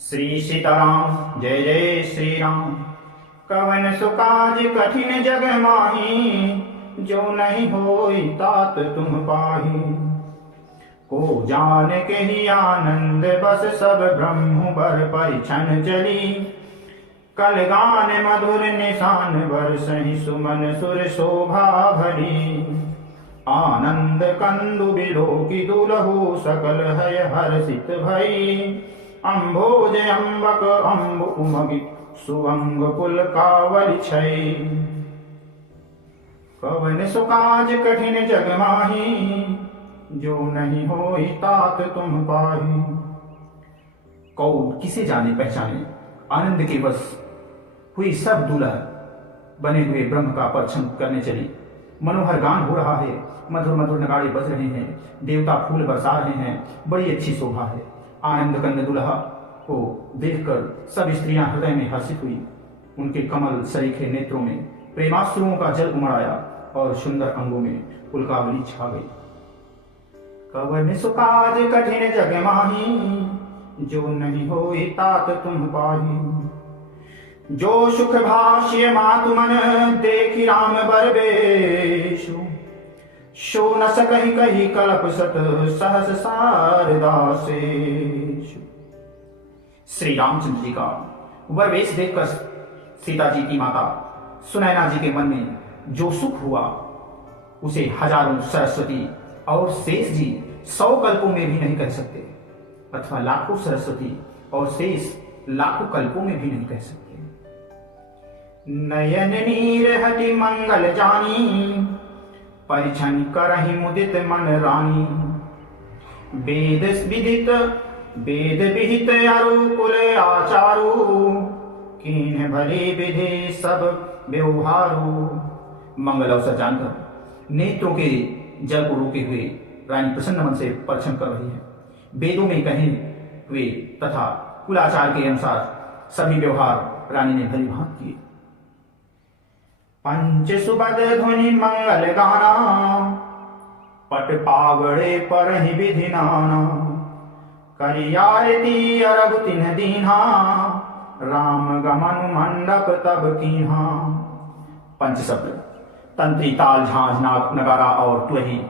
श्री सीताराम जय जय श्री राम। कवन सुकाज कठिन जग माही, जो नहीं होई तात तुम पाही। को जान के ही आनंद बस सब ब्रह्म बर परिछन चली। कल गान मधुर निशान बरसहि सुमन सुर शोभा भरी। आनंद कंदु बिलो की दुलहु सकल है हर्षित भई। अम्भोज अम्बक अम्ब उमगि सुअंग पुल कावल छई। कवन सुकाज कठिन जग माही, जो नहीं होई तात तुम पाही। कौन किसे जाने पहचाने, आनंद के वश हुई सब दूल्हा बने हुए ब्रह्म का परछन करने चली। मनोहर गान हो रहा है, मधुर मधुर नगाड़े बज रहे हैं, देवता फूल बरसा रहे हैं, बड़ी अच्छी शोभा है। आनंद कंद दुल्हा को देखकर सब स्त्रियां हृदय में हर्षित हुई। उनके कमल सरीखे नेत्रों में प्रेमाश्रुओं का जल उमड़ आया और सुंदर अंगों में पुलकावली छा गई। कवन सुकाज कठिन जग माही, जो नहीं होई तात तुम पाही। जो सुख भाष्य मातु मन देखी राम बरबेशु। शो न सकहि कही कल्प सत सहस सारदासेशु। श्री रामचंद्र जी का वरवेश देखकर सीता जी की माता सुनैना जी के मन में जो सुख हुआ, उसे हजारों सरस्वती और शेष जी 100 कल्पों में भी नहीं कह सकते, अथवा लाखों सरस्वती और शेष लाखों कल्पों में भी नहीं कह सकते। नयन नीर हति मंगल जानी, परिछन करहि मुदित मन रानी। वेद विदित वेद विहित अरु कुल आचारु। कीन्ह भली विधि सब व्यवहारु। मंगल अवसर जानकर नेत्रों के जल को रोके हुए रानी प्रसन्न मन से परछन कर रही है। वेदों में कहे हुए तथा कुलाचार के अनुसार सभी व्यवहार रानी ने भली भांति किए। पंच सुबद ध्वनि मंगल गाना, पट पावड़े पर ही विधि नाना। करियारती अरब तिन्ह दीन्हा, राम गमन मंडप तब कीन्हा। पंच शब्द तंत्री, ताल, झांझ, नाग, नगारा और तुरही,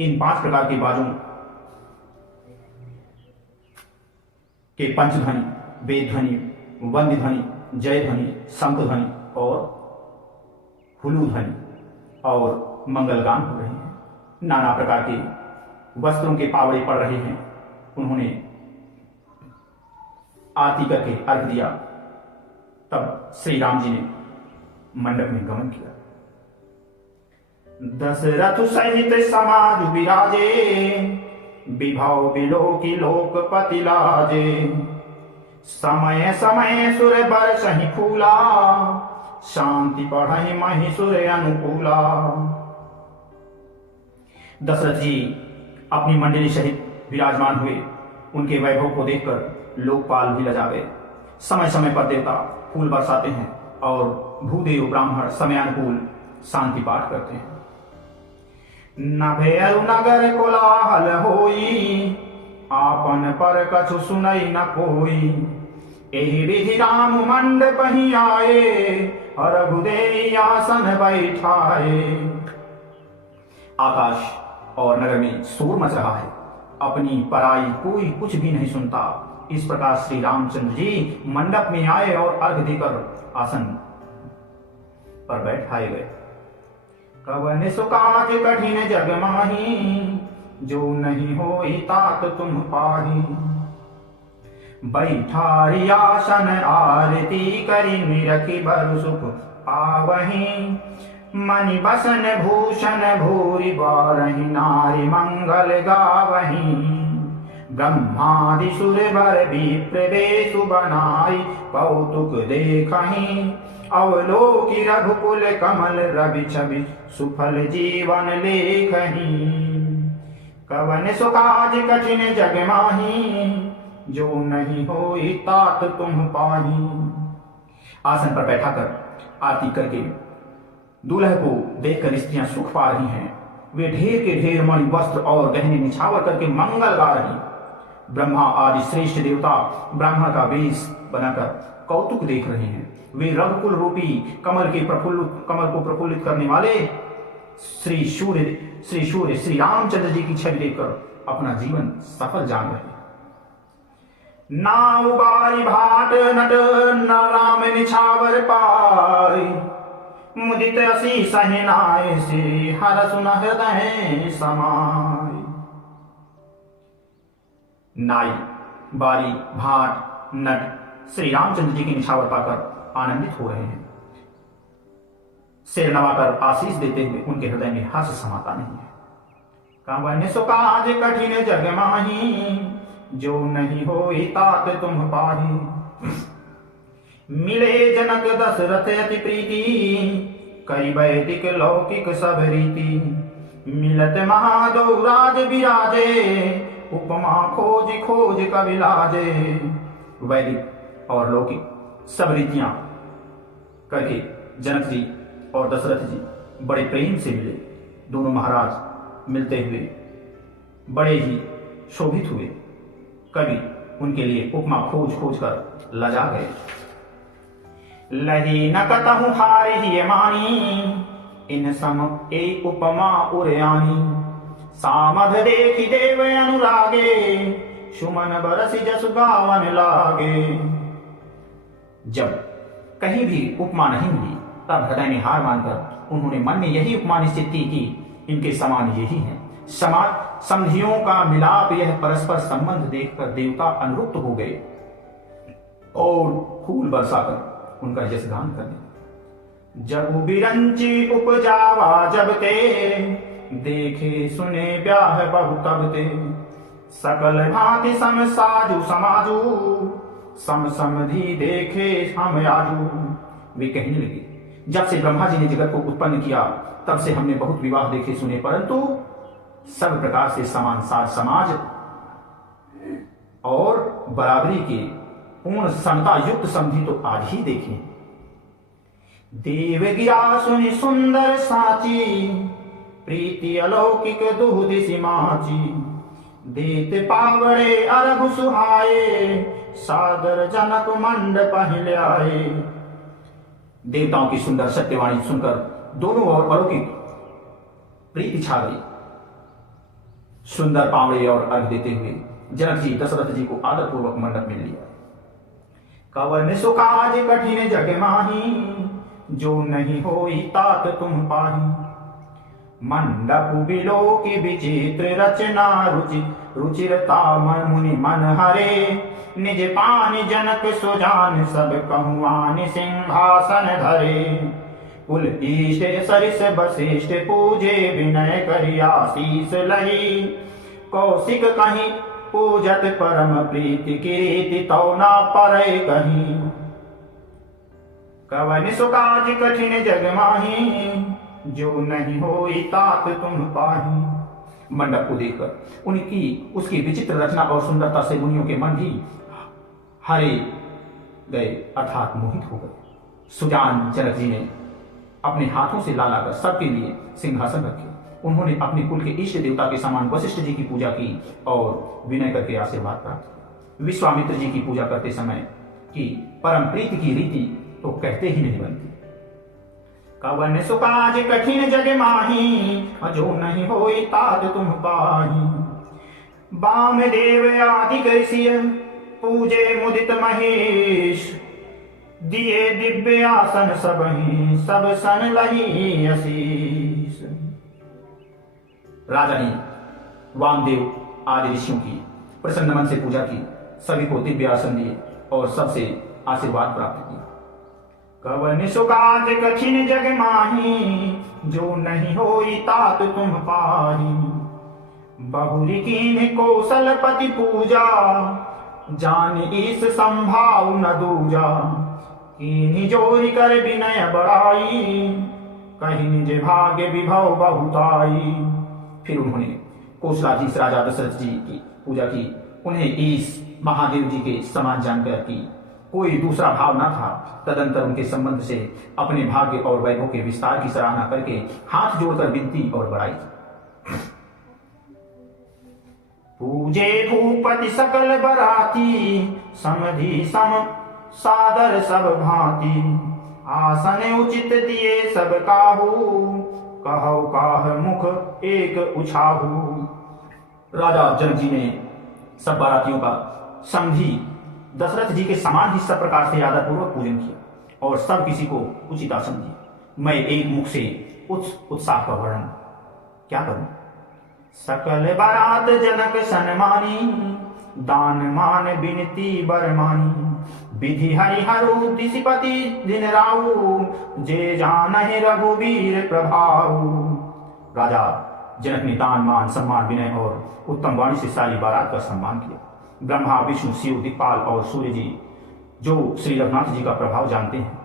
इन 5 प्रकार के बाजों के पंचध्वनि, वेद ध्वनि, वंद्य ध्वनि, जय ध्वनि, शंख ध्वनि और हुलू ध्वनि और मंगल गान हो रहे हैं। नाना प्रकार के वस्त्रों के पावड़े पड़ रहे हैं। उन्होंने आरती करके अर्घ दिया। तब श्री राम जी ने मंडप में गमन किया। दशरथ सहित समाज विराजे, विभव बिलो की लोकपति लाजे। समय समय सुर बरसहि फूला, शांति पढ़हि महिषुर अनुकूला। दशरथ जी अपनी मंडली सहित विराजमान हुए। उनके वैभव को देखकर लोकपाल भी लजा गए। समय समय पर देवता फूल बरसाते हैं और भूदेव ब्राह्मण समयानुकूल शांति पाठ करते हैं। नभेरु नगर कोलाहल होई, आपन पर कछु सुनई न कोई। एहि विधि राम मंडप ही आए, रघुदेई आसन बैठाए। आकाश और नगर में शोर मच रहा है, अपनी पराई कोई कुछ भी नहीं सुनता। इस प्रकार श्री रामचंद्र जी मंडप में आए और अर्घ देकर आसन पर बैठाए गए। कवन सुकाज कठिन जग माही, जो नहीं होई तात तुम पाही। बैठारी आसन आरती करी, निरखी बरु सुख पावहीं। मणि बसन भूषण भूरि बारहि, नारी मंगल गावहीं। ब्रह्मादि सुर बर विप्र बेसु बनाई, कौतुक देखहीं। अवलोकि रघुकुल कमल रवि छवि, सुफल जीवन लेखहीं। कवन सुकाज कठिन जग माही, जो नहीं होई तात तुम पाही। आसन पर बैठाकर आरती करके दूल्हे को देखकर स्त्रियां सुख पा रही हैं। वे ढेर के ढेर मणि वस्त्र और गहने निछावर करके मंगल गा रही। ब्रह्मा आदि श्रेष्ठ देवता ब्राह्मण का वेश बनाकर कौतुक देख रहे हैं। वे रघुकुल रूपी कमल को प्रफुल्लित करने वाले श्री सूर्य श्री रामचंद्र जी की छवि देखकर अपना जीवन सफल जान रहे हैं। नाउ बारी भाट नट न राम निछावर पाय, मुदित असी सहनाय से हर सुन हृदय समाय। नाई, बारी, भाट, नट श्री रामचंद्र जी की निछावर पाकर आनंदित हो रहे हैं। सिर नवाकर आशीष देते हुए उनके हृदय में हर्ष समाता नहीं है। कवन सो काज कठिन जग माही, जो नहीं होई तात तुम पाही। मिले जनक दशरथ अति प्रीति, कई वैदिक लौकिक सब रीति। मिलत महादो राज विराजे, उपमा खोज खोज कवि लाजे। वैदिक और लौकिक सब रीतियां करके जनक जी और दशरथ जी बड़े प्रेम से मिले। दोनों महाराज मिलते हुए बड़े ही शोभित हुए। कवि उनके लिए उपमा खोज खोज कर लजा गए। लही न कतहु हारि मानी, इन सम एक उपमा उरयानी। सामध देखी देव अनुरागे, सुमन बरसी जसु गावन लागे। जब कहीं भी उपमा नहीं मिली तब हृदय में हार मानकर उन्होंने मन में यही उपमा निश्चित की कि इनके समान यही है। समाज संधियों का मिलाप, यह परस्पर संबंध देखकर देवता अनुरुक्त हो गए और फूल बरसाकर उनका यश गान करने। जब बिरंची उपजावा जब ते, देखे सुने ब्याह बहु तब ते। सकल भांति सम साजु समाजू, सम समधि देखे हम आजू। वे कहने लगे, जब से ब्रह्मा जी ने जगत को उत्पन्न किया तब से हमने बहुत विवाह देखे सुने, परंतु सब प्रकार से समान साज समाज और बराबरी के पूर्ण समता युक्त समझी तो आज ही देखे। देव गिरा सुनि सुंदर साची, प्रीति अलौकिक दुह दिसि माची। देत पावड़े अरघु सुहाए, सादर जनक मंडप हिलाए। देवताओं की सुंदर सत्यवाणी सुनकर दोनों ओर अलौकिक प्रीति छा गई। सुंदर पावड़े और अर्घ देते हुए जनक जी दशरथ जी को आदर पूर्वक मंडप में लिया। कवन सो काज कठिन जग माही, जो नहीं होई तात तुम पाही। मंडप बिलो की विचित्र रचना, रुचिरता मन मुनि मन हरे। निज पानी जनक सुजान, सब कहुआन सिंहासन धरे। कुल ईश सरिस वशिष्ठ पूजे, विनय करि आशीष लही। कौशिक कहीं पूजत परम प्रीति, कीर्ति तो ना परै कहीं। कवन सो काज कठिन जग माही, जो नहीं होई तात तुम पाही। मंडप को देखकर उनकी उसकी विचित्र रचना और सुंदरता से मुनियों के मन भी हरे गए अर्थात मोहित हो गए। सुजान जनक जी ने अपने हाथों से ला लाकर सबके लिए सिंहासन रखे। उन्होंने अपने कुल के इष्ट देवता के समान वशिष्ठ जी की पूजा की और विनय करके आशीर्वाद प्राप्त किया। विश्वामित्र जी की पूजा करते समय की परम प्रीति की रीति तो कहते ही नहीं बनती। कवन सो काज कठिन जग माही, जो नहीं होई तात तुम पाही। बाम देव आदि कैसिय, पूजे मुदित महेश। दिए दिव्य आसन सबहि, सब सन लही आशीष। राजा ने वामदेव आदि ऋषियों की प्रसन्न मन से पूजा की, सभी को दिव्य आसन दिए और सबसे आशीर्वाद प्राप्त किया। कवन सो काज कठिन जग माही, जो नहीं होई तात तुम पाही। बहुरी कीन्ह कौशलपति पूजा, जान ईस संभाव न दूजा। कीन्ह जोरी कर विनय बड़ाई, कहीं निज भाग्य विभव बहुताई। फिर उन्होंने कौशलाधीश राजा दशरथ जी की पूजा की। उन्हें ईस महादेव जी के समान जानकर की कोई दूसरा भाव न था। तदंतर उनके संबंध से अपने भाग्य और वैभव के विस्तार की सराहना करके हाथ जोड़कर विनती और बड़ाई। पूजे भूपति सकल बराती, समधि सम सादर सब भांति। आसन उचित दिए सब काहू, कहौ काह मुख एक उछाहू। राजा जनक जी ने सब बारातियों का समधी दशरथ जी के समान ही सब प्रकार से आदर पूर्वक पूजन किया और सब किसी को उचित आसन दिया। मैं एक मुख से उस उत्साह का वर्णन क्या करूं। सकल बारात जनक सन्मानी, दान मान बिनती बरमानी। विधि हरिहरु दिशिपति दिन राऊ, जे जानहि रघुवीर प्रभाऊ। राजा जनक ने दान मान सम्मान विनय और उत्तम वाणी से सारी बारात का सम्मान किया। ब्रह्मा विष्णु शिव दिक्पाल और सूर्य जी जो श्री रघुनाथ जी का प्रभाव जानते हैं।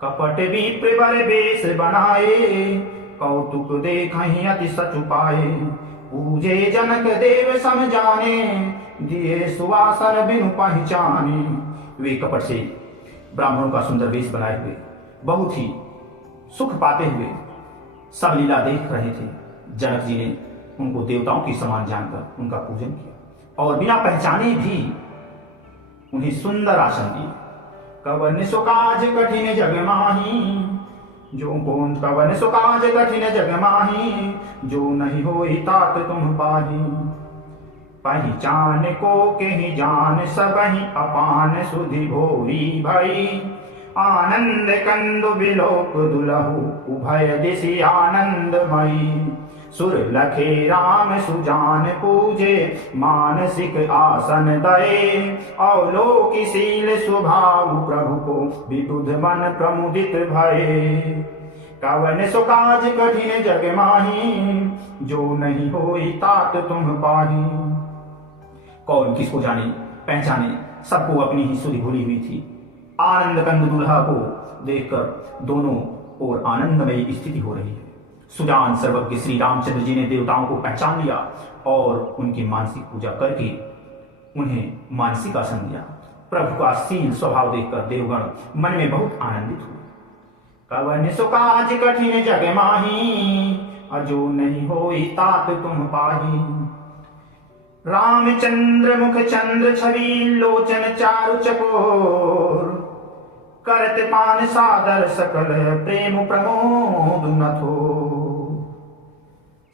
कपट विप्र बर बेश बनाए, कौतुक देखहि अति सचु पाए। पूजे जनक देव सम जाने, दिए सुवासन बिनु पहचाने। वे कपट से ब्राह्मणों का सुंदर वेश बनाए हुए बहुत ही सुख पाते हुए सब लीला देख रहे थे। जनक जी ने उनको देवताओं की समान जानकर उनका पूजन किया और बिना पहचाने भी उन्हें सुंदर आसन दिए। कवन सुकाज कठिन जग माही, जो कौन कवन सुकाज कठिन जग माही। जो नहीं होई तात तुम पाही, पहचान को कहीं जान सबहि। अपान सुधि भोरी भई, आनंद कंदु बिलोक दुलहु। उभय दिशि आनंदमयी, सुर लखे राम सुजान पूजे। मानसिक आसन दये, अवलोकिशील स्वभाव। प्रभु को विबुध मन प्रमुदित भये। कवन सुकाज कठिन जग माही, जो नहीं होई तात तुम पाही। कौन किसको जाने पहचाने, सबको अपनी ही सुधि भूली हुई थी। आनंद कंद दुल्हा को देखकर दोनों ओर आनंदमयी स्थिति हो रही है। सुजान सर्वज्ञ श्री रामचंद्र जी ने देवताओं को पहचान लिया और उनकी मानसिक पूजा करके उन्हें मानसिक आसन दिया। प्रभु का शील स्वभाव देखकर देवगण मन में बहुत आनंदित हुए। कवन सुकाज कठिन जग माही, अजो नहीं होई तात तुम पाही। रामचंद्र मुख चंद्र छवि, लोचन चारु चकोर। करत पान सादर सकल, प्रेम प्रमोद नथो।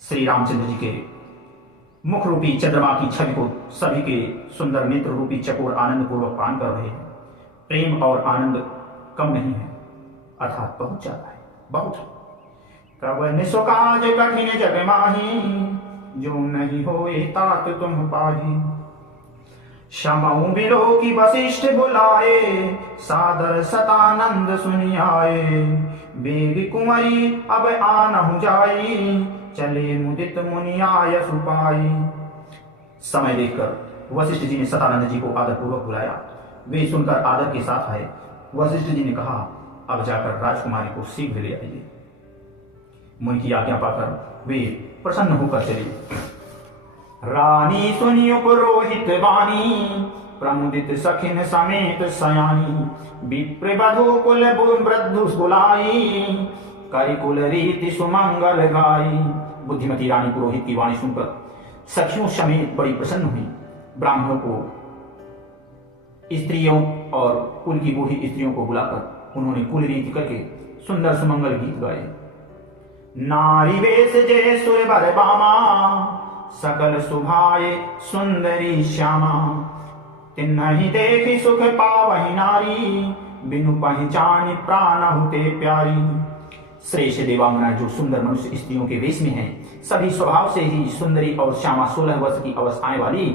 श्री रामचंद्र जी के मुख रूपी चंद्रमा की छवि को सभी के सुंदर नेत्र रूपी चकोर आनंद पूर्वक पान कर रहे हैं। प्रेम और आनंद कम नहीं है, अर्थात बहुत ज्यादा है, बहुत। कवन सुकाज कठिन जग माही, जो नहीं होए तात तुम पाही। क्षमाऊ बिलो की वशिष्ठ बुलाए, सादर सतानंद सुनियाए। बेग कुंवरी अब आनहु जाई, चले मुदित मुनियाय सुपाई। समय देखकर वशिष्ठ जी ने सतानंद जी को आदर पूर्वक बुलाया। वे सुनकर आदर के साथ आए। वशिष्ठ जी ने कहा, अब जाकर राजकुमारी को शीघ्र ले आइए। मुनि की आज्ञा पाकर वे प्रसन्न होकर चले। रानी सुनियो पुरोहित वाणी, प्रमुदित सखिन समेत सयानी। विप्र बधु कुल वृद्धु बुलाई, करि कुल रीति सुमंगल गाई। बुद्धिमती रानी पुरोहित की वाणी सुनकर सखियों समेत बड़ी प्रसन्न हुई। ब्राह्मणों को, स्त्रियों और कुल की बूढ़ी स्त्रियों को बुलाकर उन्होंने कुल रीति करके सुंदर सुमंगल गीत गाए। नारी वेश जय सुर बर बामा, सकल सुभाए सुंदरी श्यामा। तिन्हि देखी सुख पावहि नारी, बिनु पहचानी प्राण हुते प्यारी। श्रेष्ठ देवांगना जो सुंदर मनुष्य स्त्रियों के वेश में हैं, सभी स्वभाव से ही सुंदरी और श्यामा 16 वर्ष की अवस्थाएं वाली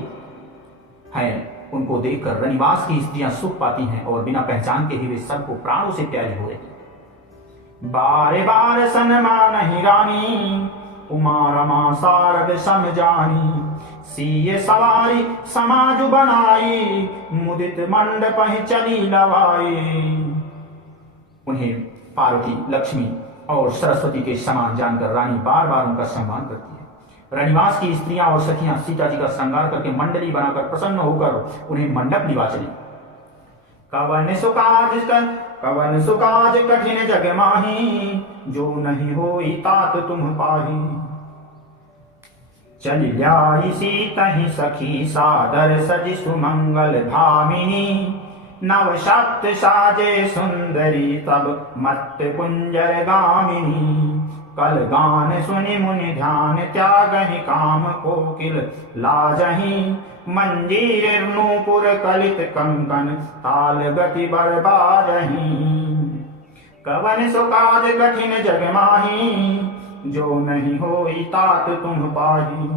हैं, उनको देखकर रनिवास की स्त्रियां सुख पाती हैं और बिना पहचान के ही वे सबको प्राणों से प्यारी हो रही। बारे बार सन्मानहि रानी, उमा रमा सारद सम जानी। सीय सवारी समाज बनाई, मुदित मंडप चली लवाई। उन्हें पार्वती, लक्ष्मी और सरस्वती के समान जानकर रानी बार बार उनका सम्मान करती है। रनिवास की स्त्रियां और सखियां सीता जी का श्रृंगार करके मंडली बनाकर प्रसन्न होकर उन्हें मंडप निभा चली। कवन सुकाज कठिन जग माही, जो नहीं होई तात तुम पाही। चल ल्याई सीतहि सखी सादर सज सुमंगल धामिनी। नव शब्द साजे सुंदरी तब मत कुंजर गामिनी। कल गान सुनि मुनि ध्यान त्यागहि काम कोकिल लाजहि। मंजीर नूपुर कलित कंकन ताल गति बरबाजहि। कवन सो काज कठिन जग माही जो नहीं होई तात तुम पाही।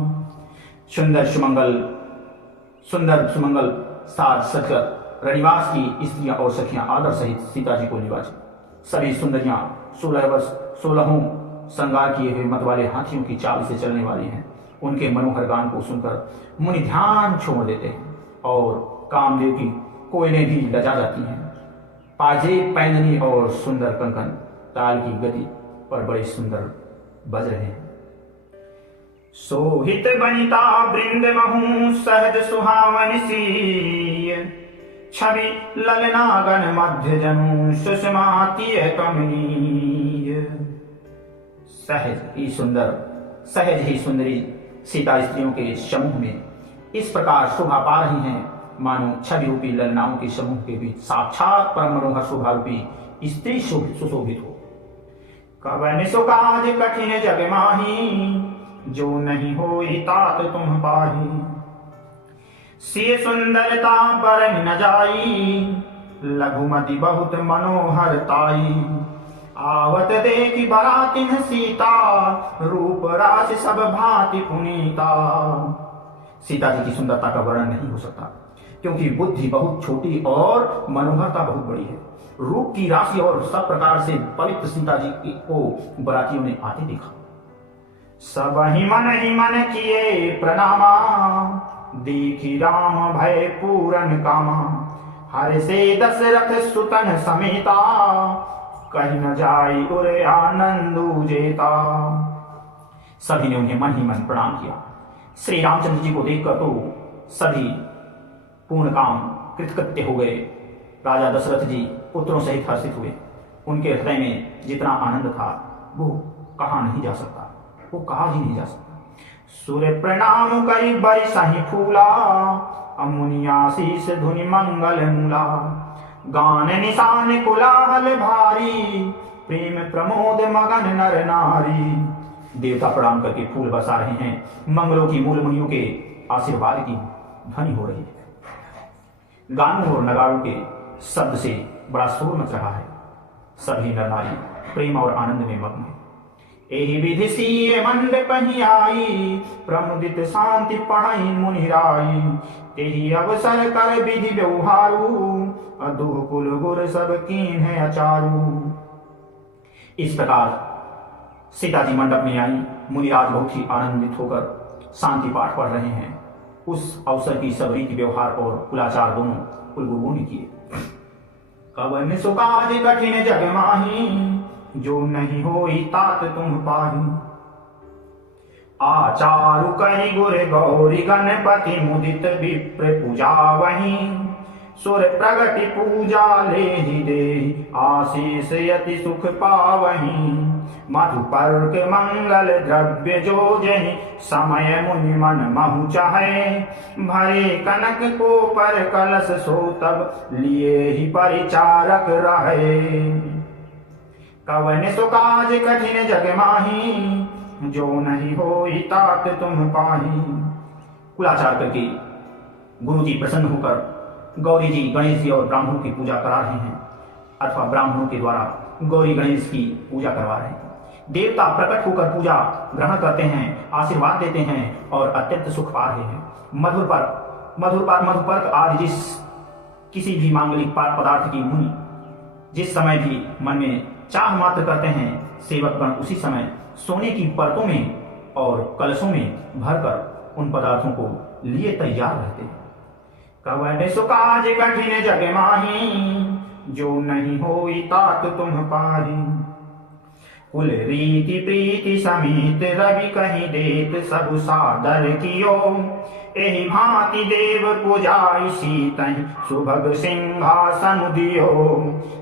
सुंदर सुमंगल साज सजकर रनिवास की स्त्रियां और सखियां आदर सहित सीता जी को निवाजी। सभी सुंदरियां 16 वर्ष 16 श्रृंगार किए हुए मत वाले हाथियों की चाल से चलने वाली हैं। उनके मनोहर गान को सुनकर मुनि ध्यान छोड़ देते हैं और कामदेव की कोयलें भी लजा जाती हैं। पाजे पैंजनी और सुंदर कंकन ताल की गति पर बड़े सुंदर बज रहे हैं। सोहित बनिता वृंद महु सहज सुहावन सीय। छवि ललनागन मध्य जनु सुषमातीय कमनीय। सहज ही सुंदरी सीता स्त्रियों के समूह में इस प्रकार शोभा पा रही हैं मानो छवि रूपी ललनाओं के समूह के बीच साक्षात परम मनोहर शोभा रूपी स्त्री सुशोभित हो। कवन सो काज कठिन जग माही जो नहीं होई तात तुम पाही। सिय सुंदरता बरन न जाई लघुमति बहुत मनोहर ताई। आवत देखी बरातिन सीता रूप राशि सब भांति पुनीता। सीता जी की सुंदरता का वर्णन नहीं हो सकता क्योंकि बुद्धि बहुत छोटी और मनोहरता बहुत बड़ी है। रूप की राशि और सब प्रकार से पवित्र सीता जी को बरातियों ने आते देखा। सब ही मन किए प्रणामा देखी राम भय पूरन कामा। हर से दशरथ सुतन समेता कहीं न जाई उर आनंदु जेता। सभी ने उन्हें मन ही मन प्रणाम किया। श्री रामचंद्र जी को देखकर तो सभी पूर्ण काम कृतकृत्य हो गए। राजा दशरथ जी पुत्रों सहित हर्षित हुए। उनके हृदय में जितना आनंद था वो कहा नहीं जा सकता, वो कहा ही नहीं जा सकता। सूर्य प्रणाम करी बरि सही फूला अमुनियाशीष धुनि मंगल मूला। गान निशान कुलाहल भारी प्रेम प्रमोद मगन नर नारी। देवता प्रणाम करके फूल बरसा रहे हैं। मंगलों की मूल मुनियों के आशीर्वाद की ध्वनि हो रही है। गानों और नगाड़ों के शब्द से बड़ा शोर मच रहा है। सभी नर नारी प्रेम और आनंद में मग्न है। एहि विधि सीय मंडप ही आई प्रमुदित शांति पढ़ई मुनिराई। तेहि अवसर कर विधि व्यवहारू अधु कुल गुर सब कीन है अचारू। इस प्रकार सीता जी मंडप में आई। मुनिराज बहुत ही आनंदित होकर शांति पाठ पढ़ रहे हैं। उस अवसर की सब रीति व्यवहार और कुलाचार दोनों कुलगुरुओं ने किए। कवन सो काज कठिन जग माही जो नहीं होई तात तुम पाही। आचारु कहि गुर गौरी गणपति मुदित विप्र पूजा वही। सुर प्रगति पूजा ले ही दे आशीष यति सुख पावही। मधुपर्क मंगल द्रव्य जो जहि समय मुनि मन महु चाहे। भरे कनक को पर कलश सो तब लिए ही परिचारक रहे। कवन सो काज कठिन जग माही जो नहीं होई तात तुम पाही। कुलाचार करके गुरु जी प्रसन्न होकर गौरी जी गणेश जी और ब्राह्मणों की पूजा करा रहे हैं अथवा ब्राह्मणों के द्वारा गौरी गणेश की पूजा करवा रहे हैं। देवता प्रकट होकर पूजा ग्रहण करते हैं, आशीर्वाद देते हैं और अत्यंत सुख पा रहे हैं। मधुपर्क आदि जिस किसी भी मांगलिक पदार्थ की मुनि जिस समय भी मन में चाह मात्र करते हैं, सेवकगण उसी समय सोने की परतों में और कलशों में भरकर उन पदार्थों को लिए तैयार रहते हैं। कवन सो काज कठिन जग माही जो नहीं होई तात तुम पाही। कुल रीति प्रीति समेत रवि कहीं देत सब सादर कियो। एहि भांति देव पूजाई सीतहि सुभग सिंहासन दियो।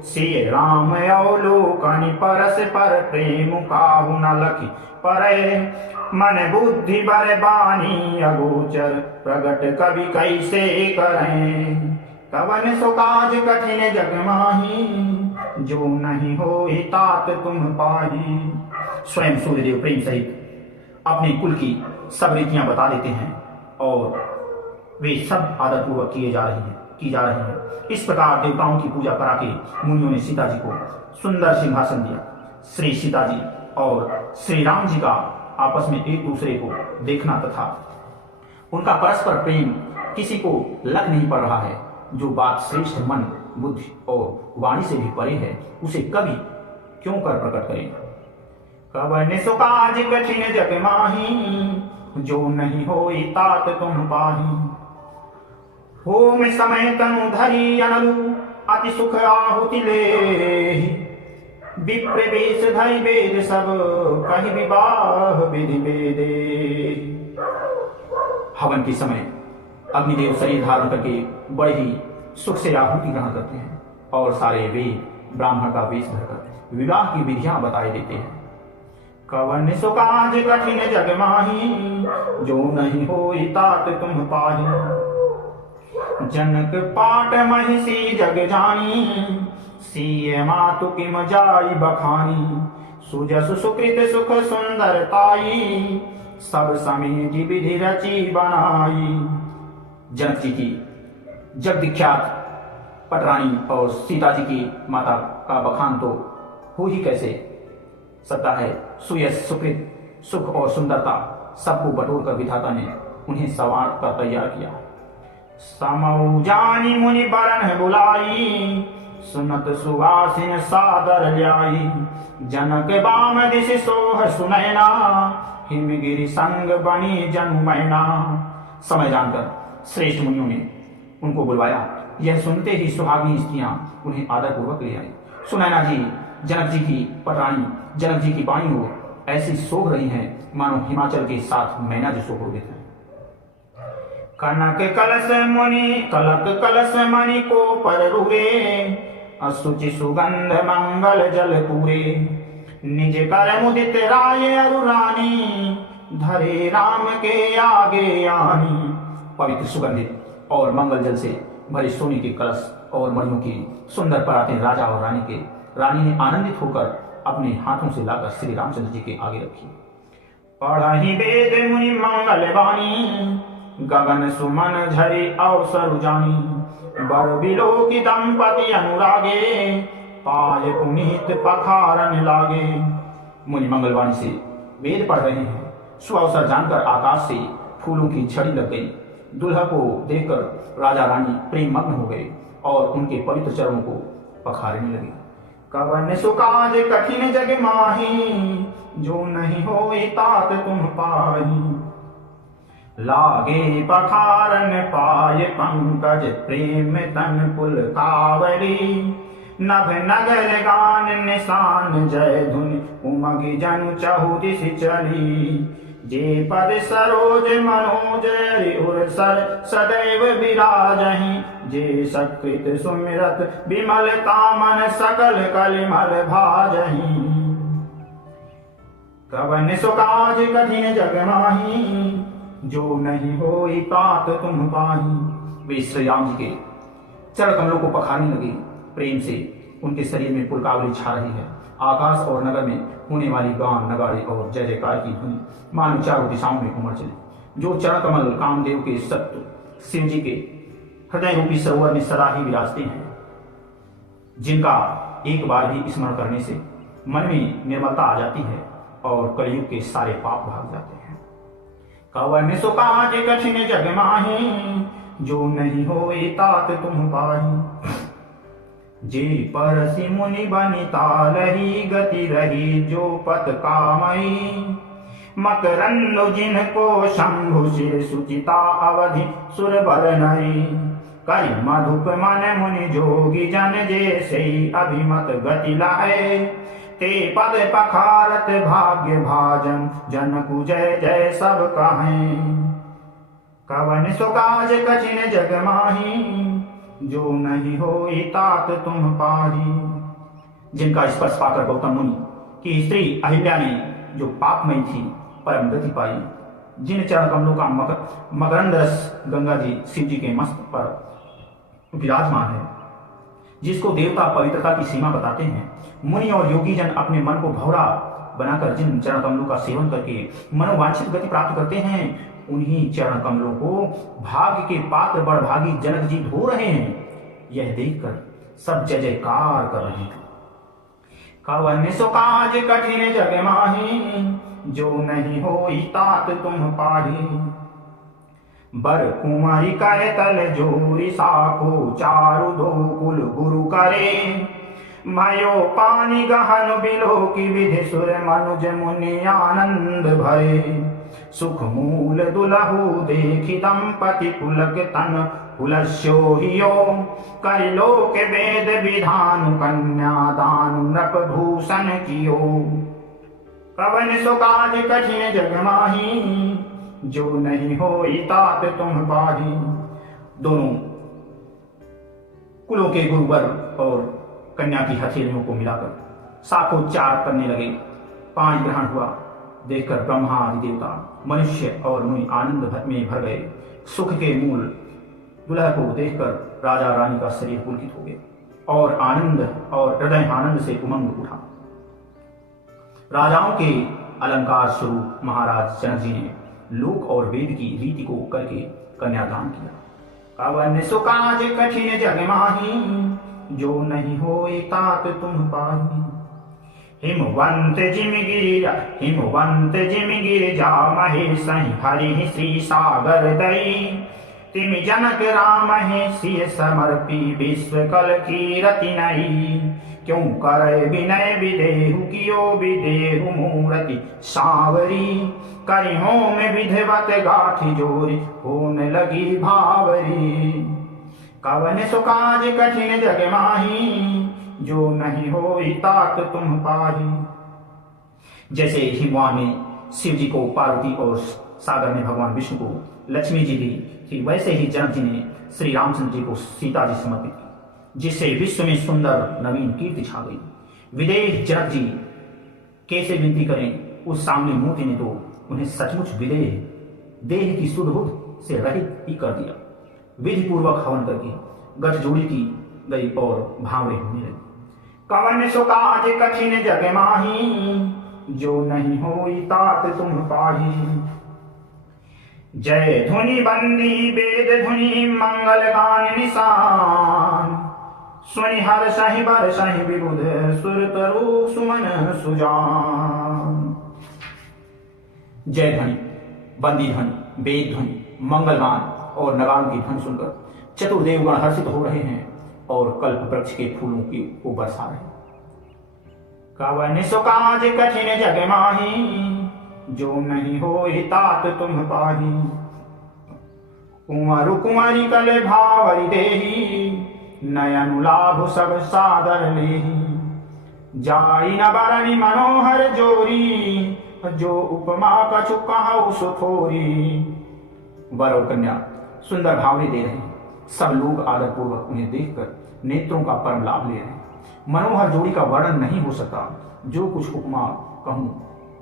सिय राम अवलोकनि परस पर प्रेम काहु न लखि परै। मन बुद्धि बर बानी अगोचर प्रगट कवि कैसे करें। कवन सो काज कठिन जग माही जो नहीं होई तात तुम पाही। स्वयं सूर्यदेव प्रेम सहित अपने कुल की सब रीतियां बता देते हैं और वे सब आदरपूर्वक की जा रही हैं। इस प्रकार देवताओं की पूजा करा के मुनियों ने सीता जी को सुंदर सिंहासन दिया। श्री सीता जी और श्री राम जी का आपस में एक दूसरे को देखना तथा उनका परस्पर प्रेम किसी को लग नहीं पड़ रहा है। जो बात श्रेष्ठ मन बुद्धि और वाणी से भी परे है उसे कवि क्यों कर प्रकट करें। कवन सो काज कठिन जग माही जो नहीं होई तात तुम पाही। होम समय तनु धरी अनलु अति सुख आहुति लेहि। विप्र वेश धरि वेद सब कहि विवाह विधि वेदे। हवन के समय अग्निदेव शरीर धारण करके बड़े ही सुख से आहुति ग्रहण करते हैं और सारे वेद ब्राह्मण का वेश धरकर विवाह की विधियां बताए देते हैं। कवन सो काज कठिन जग माही जो नहीं होई तात तुम पाही। जनक पाट महिषी जग जानी सीय मातु किम जाई बखानी। सुजस सुकृत सुख सुंदरताई सब समेति विधि रची बनाई। जनक जी की जग विख्यात पटरानी और सीता जी की माता का बखान तो हो ही कैसे सकता है। सुयश सुकृत सुख और सुंदरता सबको बटोर कर विधाता ने उन्हें सवार कर तैयार किया। समऊ जानी मुनि बरन बुलाई सुनत सुवासिन सादर ल्याई। जनक बाम दिश सोह सुनैना हिमगिरि संग बनी जनु मैना। समय जानकर श्रेष्ठ मुनियों ने उनको बुलवाया। यह सुनते ही सुहागिनी स्त्रियां उन्हें आदरपूर्वक ले आई। सुनैना जी जनक जी की पटरानी जनक जी की बाई हो ऐसी सोख रही हैं मानो हिमाचल के साथ मैना जो सोख देते हैं। कनक कलश मणि को पर रुरे असुचि सुगंध मंगल जल पूरे। निज कर मुदित राय अरुरानी धरे राम के आगे आनी। पवित्र सुगंधित और मंगल जल से भरे सोने के कलश और मणियों की सुंदर परातें राजा और रानी ने आनंदित होकर अपने हाथों से लाकर श्री रामचंद्र जी के आगे रखी। पढ़हि वेद मुनि मंगल वाणी गगन सुमन झरि अवसर जानी। बर बिलोकी दंपति अनुरागे पाय पुनीत पखारन लागे। मुनि मंगलवाणी से वेद पढ़ रहे हैं। सुअवसर जानकर आकाश से फूलों की झड़ी लग गई। दुल्हा को देखकर राजा रानी प्रेम मग्न हो गए और उनके पवित्र चरणों को पखारने लगे। कवन सो काज कठिन जग माही जो नहीं होई तात तुम पाही। लागे पखारन पाय पंकज प्रेम तन पुल कावरी। नभ नगर गान निशान जय धुनि उमगी जनु चहु दिश चली। जे पद सरोज मनोज उर सर सदैव विराजहि। जे सकृत सुमिरत विमलता मन सकल कलिमल भाजहि। कवन सो काज कठिन जग माही जो नहीं होई तात तुम पाही। वे श्री राम जी के चरण कमलों को पखारने लगे। प्रेम से उनके शरीर में पुलकावली छा रही है। आकाश और नगर में होने वाली गान नगाड़े और जय जयकार की ध्वनि मानो चारों दिशाओं में उमड़ चली। जो चरण कमल कामदेव के सत्व शिव जी के हृदय रूपी सरोवर में सदा ही विराजते हैं, जिनका एक बार भी स्मरण करने से मन में निर्मलता आ जाती है और कलयुग के सारे पाप भाग जाते हैं। कवन सो काज कठिन जग माही जो नहीं होए तात तुम पाही। जे परसि मुनि बनिता रही गति रही जो पत कामई। मकरंद जिनको शंभु सिर सुचिता अवधि सुर बर नई। करि मधुप मन मुनि जोगी जन जे से अभिमत गति लाए। ते पद पखारत भाग्य भाजन जनकु जय जय सब कहें। कवन सो काज कठिन जग माही, जो नहीं होई तात तुम पाही। जिनका स्पर्श पाकर गौतम मुनि की स्त्री अहिल्या ने जो पापमयी थी परम गति पाई, जिन चरण कमलों का मकरंद रस गंगा जी शिव जी के मस्तक पर विराजमान है, जिसको देवता पवित्रता की सीमा बताते हैं, मुनि और योगी जन अपने मन को भौरा बनाकर जिन चरण कमलों का सेवन करके मनोवांछित गति प्राप्त करते हैं, उन्हीं चरण कमलों को भाग्य के पात्र बड़भागी जनक जी धो रहे हैं। यह देखकर सब जय जयकार कर रहे थे। कवन सो काज कठिन जग माही, जो नहीं होई तात तुम पाही। बर कुमारी कर तल जोरी साखो, चारु दो कुल गुरु करे। भयो पानी गहन बिलो की विधि, सुर मनुज मुनि आनंद भरे। सुख मूल दुलहु देखी दंपति पुलक तन पुलस्यो हियो। करिलो के वेद विधान, कन्या दान नृप भूषण कियो। कवन सो काज कठिन जग माही, जो नहीं होई तात तुम पाही। दोनों कुलों के गुरुवर और कन्या की हथेलियों को मिलाकर साखोच्चार करने लगे। 5 ग्रहण हुआ। देखकर ब्रह्मा आदि देवता, मनुष्य और मुनि आनंद में भर गए। सुख के मूल दुल्हा को देखकर राजा रानी का शरीर पुलकित हो गया और आनंद और हृदय आनंद से उमंग उठा। राजाओं के अलंकार स्वरूप महाराज जनक जी ने लोक और वेद की रीति को करके कन्यादान किया। कवन सो काज कठिन जग माही, जो नहीं होई तात तुम पाही। हिमवंत जिम गिरिजा महेश हरि श्री सागर दई। तिमि जनक राम है सिय समर्पी, विश्व कल की रति नई। क्यों करे विनय विदेहु, कियो विदेहु मूरति सावरी। करि होम विधिवत गाठी जोरी, होन लगी भावरी। कवन सो काज कठिन जग माही, जो नहीं होई तात तुम पाही। जैसे हिमवान में शिव जी को पार्वती और सागर में भगवान विष्णु को लक्ष्मी जी दी थी, वैसे ही जनक जी ने श्री रामचंद्र जी को सीता जी समर्पित की, जिससे विश्व में सुंदर नवीन कीर्ति छा गई। विदेह जनक जी कैसे विनती करें, उस सामने मूर्ति ने तो उन्हें सचमुच विदेह देह की सुध बुध से रहित ही कर दिया। विधि पूर्वक हवन करके गठजोड़ी की गई और भावरे होने लगी। कवन सो काज कठिन जग माही, जो नहीं होई तात तुम पाही। जय धुनि बंदी वेद धुनि, मंगल गान निशान। सुनि हर सहि बर सहि विबुध, सुर तरु सुमन सुजान। जय ध्वनि, बंदी ध्वनि, वेद ध्वनि, मंगलगान और नगान की ध्वनि सुनकर चतुर्देवगण हर्षित हो रहे हैं और कल्प वृक्ष के फूलों को बरसा रहे हैं। कवन सो काज कठिन जग माही, जो नहीं होई तात तुम पाही। कुंवर कुंवरी कल भावरी देही, नयन लाभ सब सादर लेही। जाई न बरनी मनोहर जोरी, जो उपमा कछु कहु सुथोरी। वर और कन्या सुंदर भावने दे रहे हैं। सब लोग आदर पूर्वक उन्हें देखकर नेत्रों का परम लाभ ले रहे हैं। मनोहर जोड़ी का वर्णन नहीं हो सकता, जो कुछ उपमा कहूं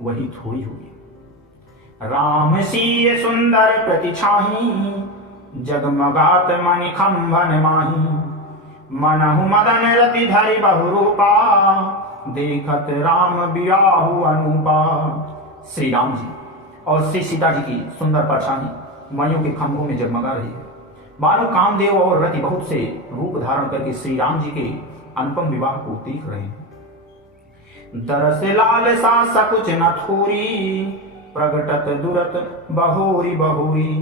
वही थोड़ी होगी। राम सीय सुंदर प्रतिछाही, जगमगात मणि खंभन माही। मनहु मदन रति धरि बहुरूपा, देखत राम बियाहु अनुपा। श्री राम जी और श्री सीता जी की सुंदर परछाई मणियों के खंभों में जगमगा रही है। मानो कामदेव और रति बहुत से रूप धारण करके श्री राम जी के अनुपम विवाह को देख रहे हैं। दरस लाल सा सकुच न थोरी, प्रगटत दुरत बहोरी बहोरी।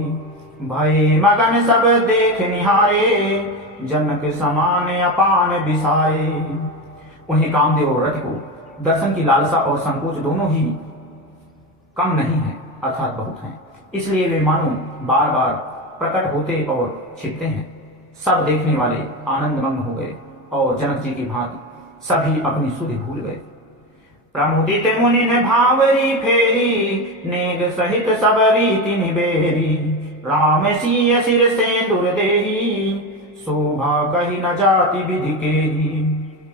भय मगन सब देख निहारे, जनक समान अपान बिसारे। उन्हें कामदेव और रति को दर्शन की लालसा और संकोच दोनों ही कम नहीं है, अर्थात बहुत हैं। इसलिए वे मानो बार बार प्रकट होते और छिपते हैं। सब देखने वाले आनंदमग्न हो गए और जनक जी की भांति सभी अपनी सुधि भूल गए। प्रमुदित मुनि ने भावरी फेरी, नेग सहित सब रीति निबेरी। राम सिय सिर सेंदूर देही, शोभा कही न जाति विधि के ही।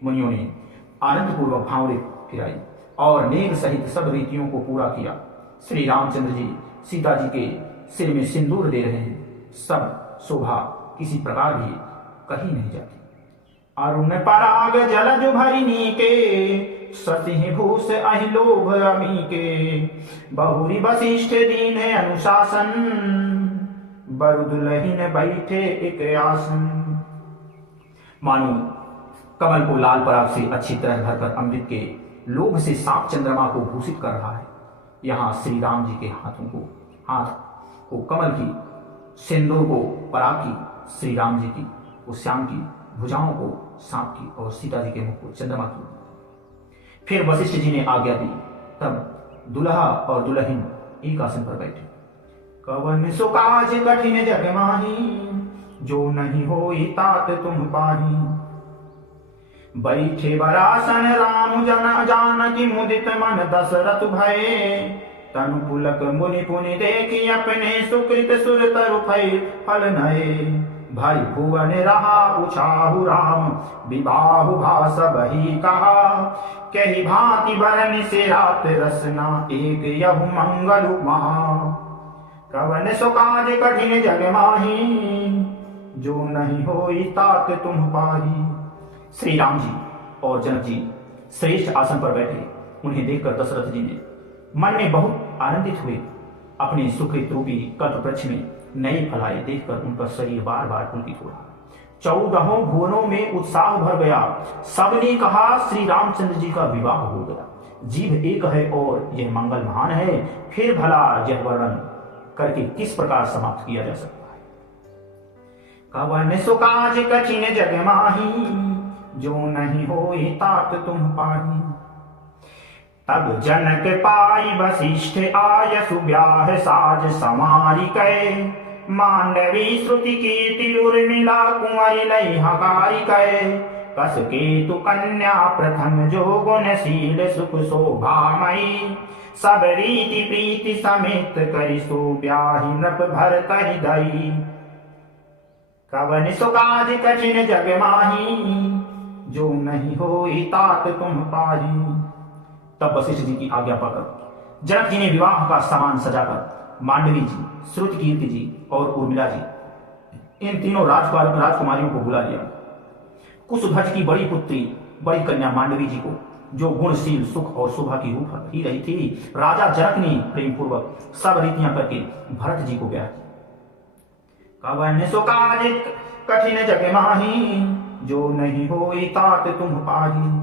मुनियों ने आनंद पूर्वक भावरे फिराई और नेक सहित सब रीतियों को पूरा किया। श्री रामचंद्र जी सीता जी के सिर में सिंदूर दे रहे हैं। सब शोभा किसी प्रकार भी कही नहीं जाती। अरुण पराग जलज भरिनी के, ससिह भूष अहि लोभ अमी के। बहुरी वशिष्ठ दीन अनुशासन, बर दुलहिन बैठे एक आसन। मानो कमल को लाल पराग से अच्छी तरह भरकर अमृत के लोभ से सांप चंद्रमा को भूषित कर रहा है। यहाँ श्री राम जी के हाथ को कमल की, सिंदूर को पराग की, श्री राम जी की वो श्याम की, भुजाओं को सांप की और सीता जी के मुख को चंद्रमा की। फिर वशिष्ठ जी ने आज्ञा दी। तब दुल्हा और दुल्हन एक आसन पर बैठे। कवन सो काज कठिन जग माही, जो नहीं होई तात तुम पाही। बैठे बरासन राम जन जानकी, मुदित मन दशरथ भये। तनु पुलक मुनि पुनि देखी, अपने सुकृत सुर तरु फल नये। भाई भुवन रहा उछाहु राम, विबाहु भास बही कहा। कही भांति बरन से रात रसना, एक यहु मंगल महा। कवन सो काज कठिन जग माही, जो नहीं होई तात तुम पाही। श्री राम जी और जनक जी श्रेष्ठ आसन पर बैठे। उन्हें देखकर दशरथ जी ने मन में बहुत आनंदित हुए। अपने सुकृत रूपी कल्प वृक्ष में नए फल आए देखकर उनका शरीर बार बार पुलकित हो रहा। 14 भुवनों में उत्साह भर गया। सबने कहा श्री रामचंद्र जी का विवाह हो गया। जीव एक है और यह मंगल महान है। फिर भला यह वर्णन करके किस प्रकार समाप्त किया जा सकता है। कवन सो काज कठिन जग माही, जो नहीं होई तात तुम पाही। तब जनक पाई वशिष्ठ आय, सुब्याह साज समारी कै। मांडवी श्रुति कीर्ति उर्मिला, कुंवरी लई हकारी कै। कस केतु कन्या प्रथम, जो गुणशील सुख शोभामयी। सब रीति प्रीति समेत करि, सुब्याही नृप भरत दई। कवन सो काज कठिन जग माही, जो नहीं होई तात तुम पाही। तब वशिष्ठ जी की आज्ञा पाकर जनक जी ने विवाह का सामान सजाकर मांडवी जी, श्रुति कीर्ति जी और उर्मिला जी, इन तीनों राजकुमारियों को बुला लिया। कुशध्वज की बड़ी पुत्री, बड़ी कन्या मांडवी जी को, जो गुणशील सुख और शोभा की रूप ही रही थी, राजा जनक ने प्रेम पूर्वक सब रीतियां करके भरत जी को ब्याह किया। कवन सो काज कठिन जग माही, जो नहीं होई तात तुम पाही।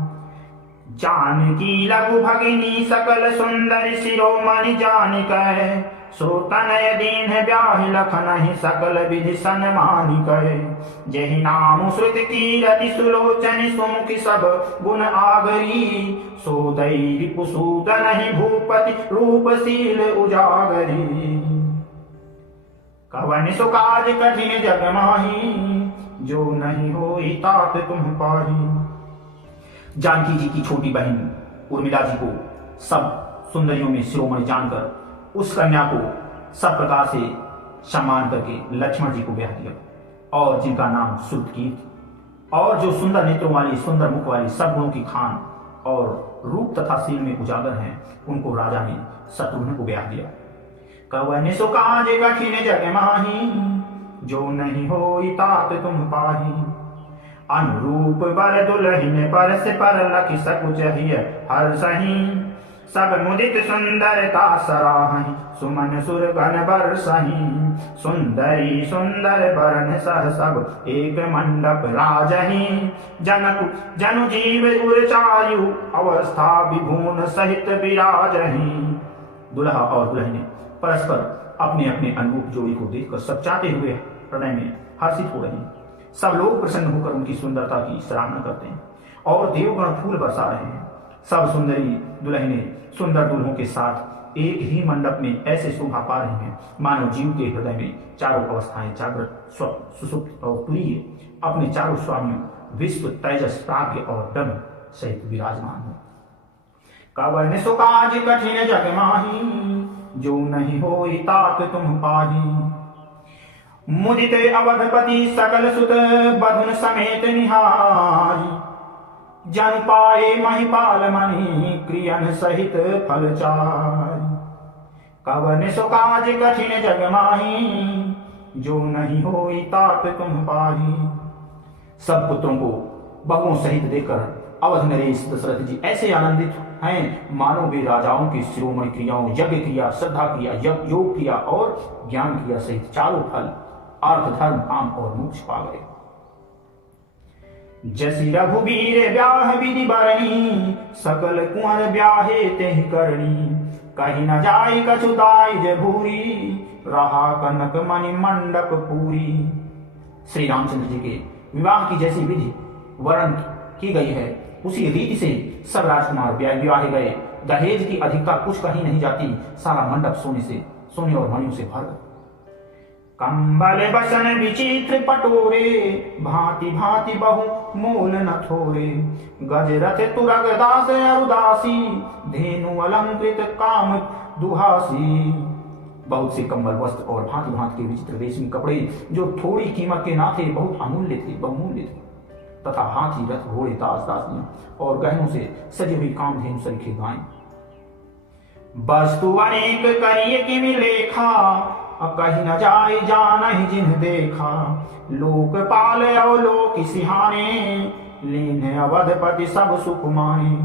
जानकी लघु भगिनी, सकल सुंदर शिरोमणि जानिकै। सो तनय दीन ब्याहि लखनहि, सकल विधि सन्मानि कै। जेहि नाम श्रुत कीरति, सुलोचनि सुमुखि सब गुण आगरी। सो दई रिपुसूदनहि, भूपति रूपशील उजागरी। कवन सो काज कठिन जग माही, जो नहीं होई तात तुम पाही। जानकी जी की छोटी बहन उर्मिला जी को सब सुंदरियों में शिरोमणि जानकर उस कन्या को सब प्रकार से सम्मान करके लक्ष्मण जी को ब्याह दिया, और जिनका नाम श्रुतकीर्ति, और जो सुंदर नेत्रों वाली, सुंदर मुख वाली, सब गुणों की खान और रूप तथा शील में उजागर हैं, उनको राजा ने शत्रुघ्न को ब्याह दिया। कवन सो काज कठिन जग माही, जो नहीं होई तात तुम पाही। अनुरूप बर दुलहिन, परस पर लखि सकुच हिय हर सही। सब मुदित सुंदरता सराहि, सुमन सुरगण बरसहि। सुंदरी सुंदर बरन सह सब, एक मंडप राजहि। जनु जीव उरचायु, अवस्था विभून सहित विराजहि। दुल्हा और दुल्हन परस्पर अपने अपने अनुरूप जोड़ी को देखकर सचाते हुए हृदय में हर्षित हो रहे हैं। सब लोग प्रसन्न होकर उनकी सुंदरता की सराहना करते हैं और देवगण फूल बरसा रहे हैं। सब सुंदरी दुल्हनें सुंदर दुल्हों के साथ एक ही मंडप में ऐसे शोभा पा रहे हैं, मानो जीव के हृदय में चारों अवस्थाएं जागृत, स्वप्न, सुसुप्त और तुरीय अपने चारों स्वामियों विश्व, तेजस, प्राज्ञ और ब्रह्म सहित विराजमान हो। कवन सो काज कठिन जग माही, जो नहीं होई तात तुम पाही। मुदित अवधपति सकल सुत बधुन समेत निहारी, जन पाए महिपाल मणि क्रियन सहित फलचारी। कवन सो काज कठिन जग माही, जो नहीं होई तात तुम पाही। सब पुत्रों को बहुओं सहित देखकर अवध नरेश दशरथ जी ऐसे आनंदित हैं मानो वे राजाओं की शिरोमणि क्रियाओं यज्ञ क्रिया, श्रद्धा क्रिया, योग क्रिया और ज्ञान क्रिया सहित चारों फल अर्थ, धर्म, काम और मोक्ष पा गए। जसि रघुवीर ब्याह विधि बरणी, सकल कुंवर ब्याहे तेहि करणी। कहीं न जाय कछु दाइज भूरी, रहा कनक मणि मंडप पूरी। श्री रामचंद्र जी के विवाह की जैसी विधि वर्ण की गई है उसी रीति से सब राजकुमार विवाहे गए। दहेज की अधिकता कुछ कहीं नहीं जाती, सारा मंडप सोने और मणियों से भर गया। कंबल बसन विचित्र पटोरे, भांति भांति बहु मूल न थोरे। गजरथ तुरग दास अरुदासी, धेनु अलंकृत काम दुहासी। बहुत से कंबल, वस्त्र और भांति भांति के विचित्र रेशमी कपड़े जो थोड़ी कीमत के ना थे, बहुत अमूल्य थे, बहुमूल्य थे। तथा हाथी, रथ, घोड़े, दास दासियां और गहनों से सजी हुई कामधेनु सरीखे गायें। वस्तु अनेक करिए कि मिलेखा, कहीं न जाए जानहि जिन्ह देखा। लोकपाल और लोक सिहाने, लीन अवधपति सब सुख माने।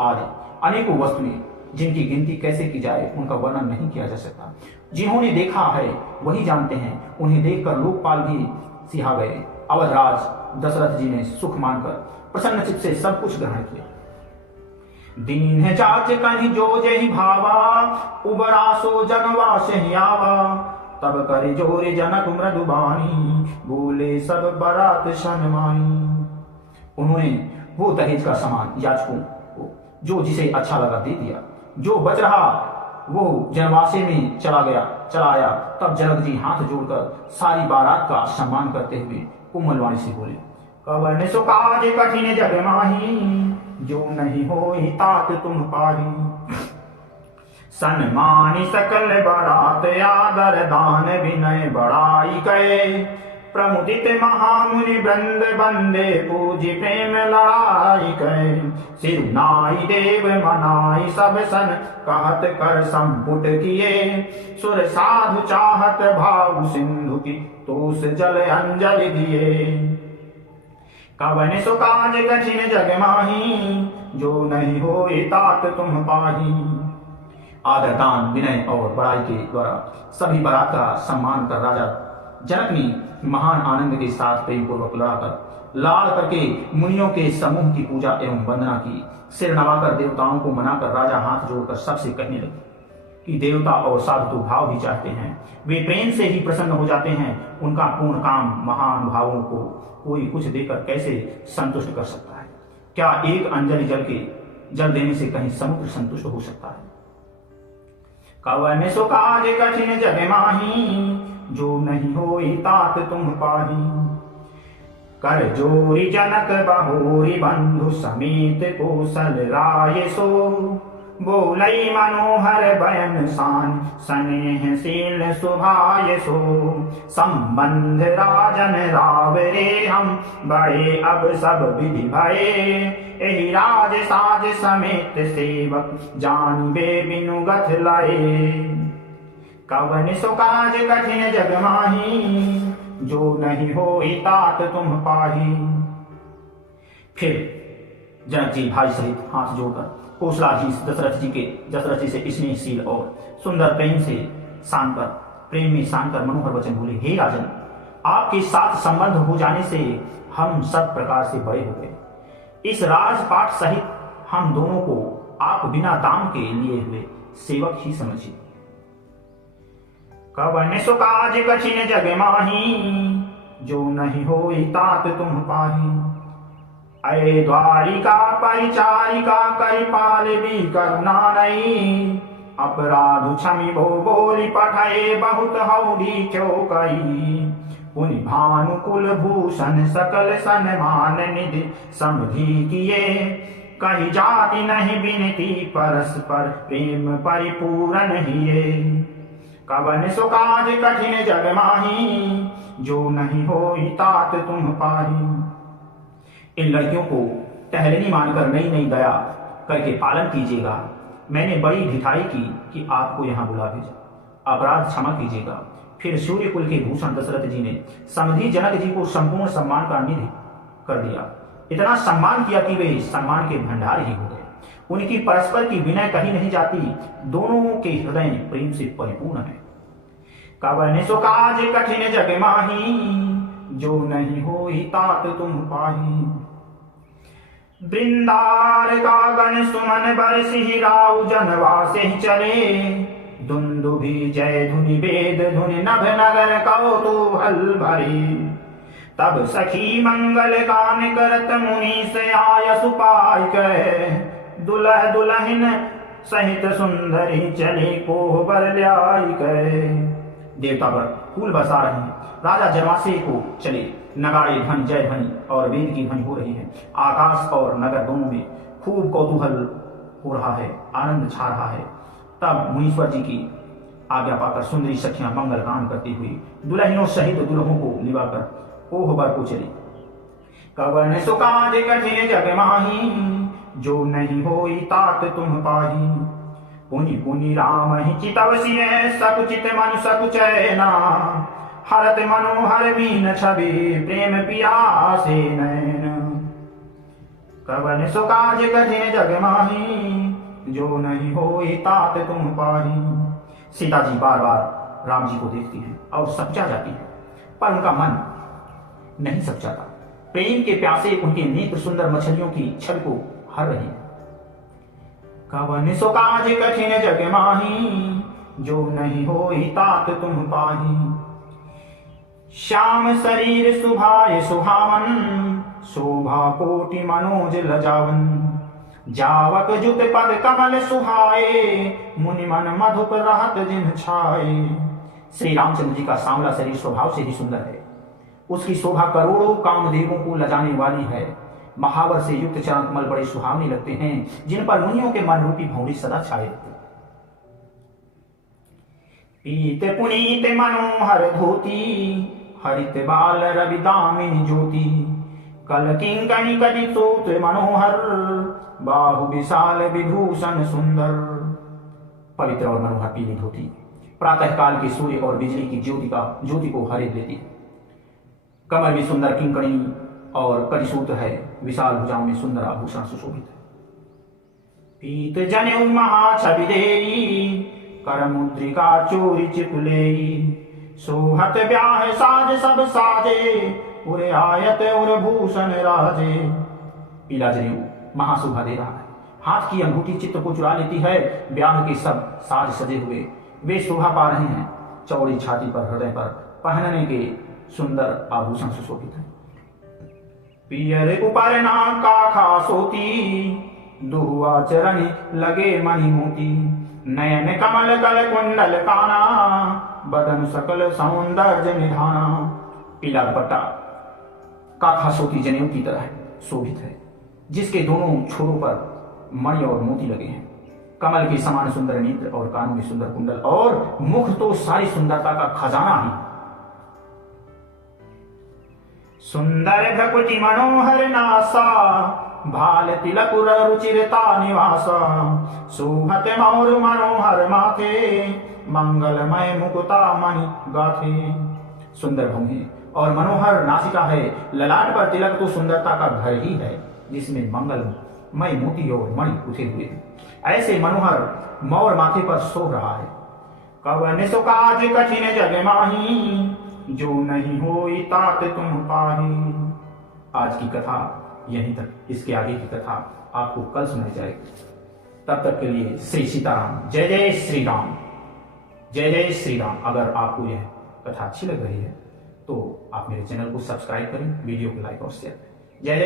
आदि अनेकों वस्तुएं जिनकी गिनती कैसे की जाए उनका वर्णन नहीं किया जा सकता। जिन्होंने देखा है वही जानते हैं। उन्हें देखकर लोकपाल भी सिहा गए। अवधराज दशरथ जी ने सुख मानकर प्रसन्न चित्त से सब कुछ ग्रहण किया। दीन है चाच कहीं जो जही भावा, उबरा सो जनवास आवा। तब करे जोरे जनक मृदुबानी, बोले सब बरात शनमानी। उन्होंने वो दहेज का सामान याचकों को जो जिसे अच्छा लगा दे दिया। जो बच रहा वो जनवासे में चला आया। तब जनक जी हाथ जोड़कर सारी बारात का सम्मान करते हुए कोमल वाणी से बोले, कवन सो काज कठिन जग माही, जो नहीं होई तात तुम पाही। सन्मानी सकल बारात आदर दान विनय बढ़ाई गए। प्रमुदित महामुनि वृंद बंदे पूजी प्रेम लड़ाई गए। सिरुनाई देव मनाई सब सन, कहत कर संपुट किए। सुर साधु चाहत भाव सिंधु की, तोस जल अंजलि दिए। कवन सो काज कठिन जग माही, जो नहीं होई तात तुम पाही। आदर, दान, विनय और बड़ाई के द्वारा सभी बारात का सम्मान कर राजा जनक ने महान आनंद के साथ प्रेम पूर्वक लाड़ करके मुनियों के समूह की पूजा एवं वंदना की। सिर नवाकर देवताओं को मनाकर राजा हाथ जोड़कर सबसे कहने लगे कि देवता और साधु तो भाव ही चाहते हैं, वे प्रेम से ही प्रसन्न हो जाते हैं। उनका पूर्ण काम महान भावों को कोई कुछ देकर कैसे संतुष्ट कर सकता है? क्या एक अंजलि जल देने से कहीं समुद्र संतुष्ट हो सकता है? कवन सो काज कठिन जग माही, जो नहीं होई तात तुम पाही। कर जोरी जनक बहोरी बंधु समेत कौशल राय सो। बोलई मनोहर बयन सान, स्नेहशील सुभाय सो। संबंध राजन रावरे हम, बड़े अब सब विधि भये। एहि राज साज समेत सेवक, जानबे बिनु गथ लाए। कवन सो काज कठिन जग माही, जो नहीं होई तात तुम पाही। फिर जनक जी भाई सहित हाथ जोड़कर कौशलाधीश दशरथ जी से स्नेहशील और सुंदर प्रेम में शानकर मनोहर वचन बोले, हे राजन, आपके साथ संबंध हो जाने से हम सब प्रकार से बड़े हो गए। इस राजपाट सहित हम दोनों को आप बिना दाम के लिए हुए सेवक ही समझिए। कवन सो काज कठिन जग माही, जो नहीं होई तात तुम पाही। अय द्वारिका परिचारिका, करिपाल भी करुणा नहीं। अपराध क्षमि भो बोली पठाए, बहुत हौडी क्यों कही। पुनि भानुकुल भूषण सकल सन्मान निधि समधि किए। कही जाति नहीं बिनती, परस्पर प्रेम परिपूर्ण हिये। कवन सो काज कठिन जग माही, जो नहीं होई तात तुम पाही। इन लड़कियों को टहलनी मानकर नई नई दया करके पालन कीजिएगा। मैंने बड़ी ढिठाई की कि आपको यहाँ बुला भेजा, अपराध क्षमा कीजिएगा। फिर सूर्य कुल के भूषण दशरथ जी ने समधी जनक जी को संपूर्ण सम्मान का निधि कर दिया। इतना सम्मान किया कि वे सम्मान के भंडार ही हो गए। उनकी परस्पर की विनय कही नहीं जाती, दोनों के हृदय प्रेम से परिपूर्ण है। कवन सो काज कठिन जग माही, जो नहीं होई तात तुम पाही। वृंदार का गण सुमन बरसिहि राउ जनवासे चले, दुंदुभि जय धुनि वेद धुनि नभ नगर कौतूहल भरी। तब सखी मंगल गान करत मुनि से आय सुपाय कहे, दुल्ह दुल्हन सहित सुंदरी चली कोह बर ल्याई कहे। देवता पर फूल बरसा रहे हैं, राजा जनवासे को चले, नगाड़े ध्वनि जय ध्वनि और वेद की ध्वनि हो रही है। आकाश और नगर दोनों में खूब कौतूहल हो रहा है, आनंद छा रहा है। तब मुनीश्वर जी की आज्ञा पाकर सुंदरी सखियां मंगल गान करती हुई दुल्हनों सहित दुल्हों को लिवाकर कोह बर को चली। कवन सो काज कठिन जग माही, जो नहीं होई तात तुम पाही। पुनि पुनि राम ही चितवसिए, सकुचित मन सकुचैना। हरत मनोहर मीन छवि, प्रेम पियासे नैन। कवन सो काज कठिन जग माही, जो नहीं होई तात तुम पाही। सीता जी बार बार राम जी को देखती हैं और सपचा जाती है, पर उनका मन नहीं सपचाता। प्रेम के प्यासे उनके नेत्र सुंदर मछलियों की छवि को हर रही है। कवन सो काज कठिन जग माही, जो नहीं होई तात तुम पाही। श्याम शरीर सुभाए सुहावन, शोभा कोटि मनोज लजावन। जावक जुत पद कमल सुहाए, मुनि मन मधुप रहत जिन छाए। श्री रामचंद्र जी का सांवला शरीर स्वभाव से ही सुंदर है, उसकी शोभा करोड़ों कामदेवों को लजाने वाली है। महावर से युक्त चरण कमल बड़े सुहावने लगते हैं, जिन पर मुनियों के मन रूपी भौरी सदा छाए रहते। पीत पुनीत मनोहर धोती, हरित बाल रवि दामिनी ज्योति। कल किंकणी कटि सूत्र मनोहर, बाहु विशाल विभूषण सुंदर। पवित्र और मनोहर पीली धोती प्रातः काल के सूर्य और बिजली की ज्योति को हरित लेती है। कमल भी सुंदर किंकणी और कटिसूत्र है, विशाल भुजाओं में सुंदर आभूषण सुशोभित है। पीत जनेऊ महा छवि देई, कर मुद्रिका चोरी चिपुलेई। सोहत ब्याह साज सब साजे, उरे आयत उर भूषण राजे। पीला जनेऊ महाशोभा दे रहा है, हाथ की अंगूठी चित्त को चुरा लेती है। ब्याह के सब साज सजे हुए वे शोभा पा रहे हैं। चौड़ी छाती पर हृदय पर पहनने के सुंदर आभूषण सुशोभित है। पियर उपरना काखा सोती, दुहुआ चरण लगे मणि मोती। नयन कमल कल कुंडल काना, बदन सकल सौंदर्य निधाना। पीला दुपट्टा काखा सोती जनेऊ की तरह शोभित है, जिसके दोनों छोरों पर मणि और मोती लगे हैं। कमल के समान सुंदर नेत्र और कानों में सुंदर कुंडल, और मुख तो सारी सुंदरता का खजाना ही। सुंदर भ्रकुटि मनोहर नासा, भाल तिलक रुचिरता निवासा। शोभत मौर मनोहर माथे, मंगलमय मुकुता मणि गाथे। सुंदर भौहें और मनोहर नासिका है, ललाट पर तिलक तो सुंदरता का घर ही है, जिसमें मंगलमय मोती और मणि गुथे हुए हैं। ऐसे मनोहर मौर माथे पर सो रहा है। कवन सो काज कठिन जग माही, जो नहीं होई तात तुम पाही। आज की कथा यहीं तक, इसके आगे की कथा आपको कल सुनाई जाएगी। तब तक के लिए श्री सीताराम। जय जय श्री राम, जय जय श्री राम। अगर आपको यह कथा अच्छी लग रही है तो आप मेरे चैनल को सब्सक्राइब करें, वीडियो को लाइक और शेयर करें। जय जय।